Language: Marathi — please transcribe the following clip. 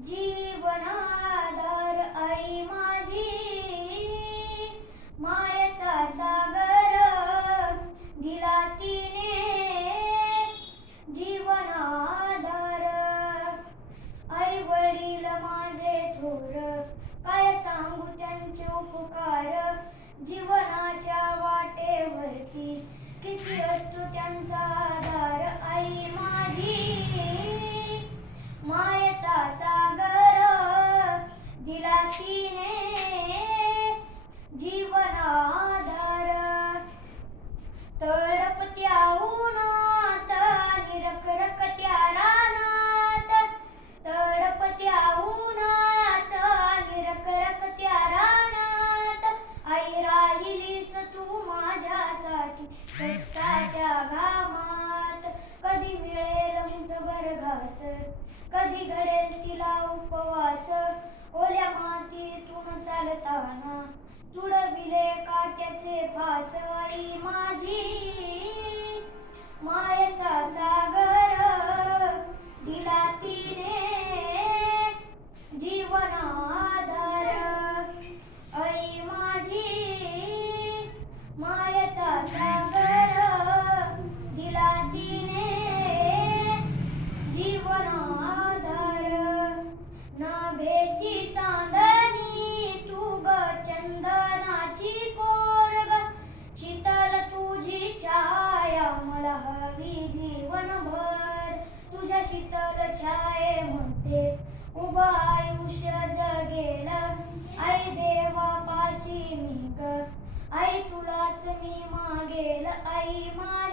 जीवनाधार आई माझी. मायाचा सागर दिला तिने. जीवनाधार आई वडील माझे थोर. काय सांगू त्यांचे उपकार? जीवनाच्या तडपत्या उन्हात आणि रखरखत्या रानात तडपत्या उन्हात आणि रखरखत्या रानात आई राहिलीस तू माझ्यासाठी कष्टाच्या घामात. कधी मिळेल मुठभर घास कधी घडेल तिला उपवास. ओल्या मातीतून चालताना तुडविले काट्याचे फासळी माझी. मायेचा सागर आशाये म्हणते उभा आयुष्य जगेल। आई देवा पाशी कर आई तुलाच मी मागेल आई मा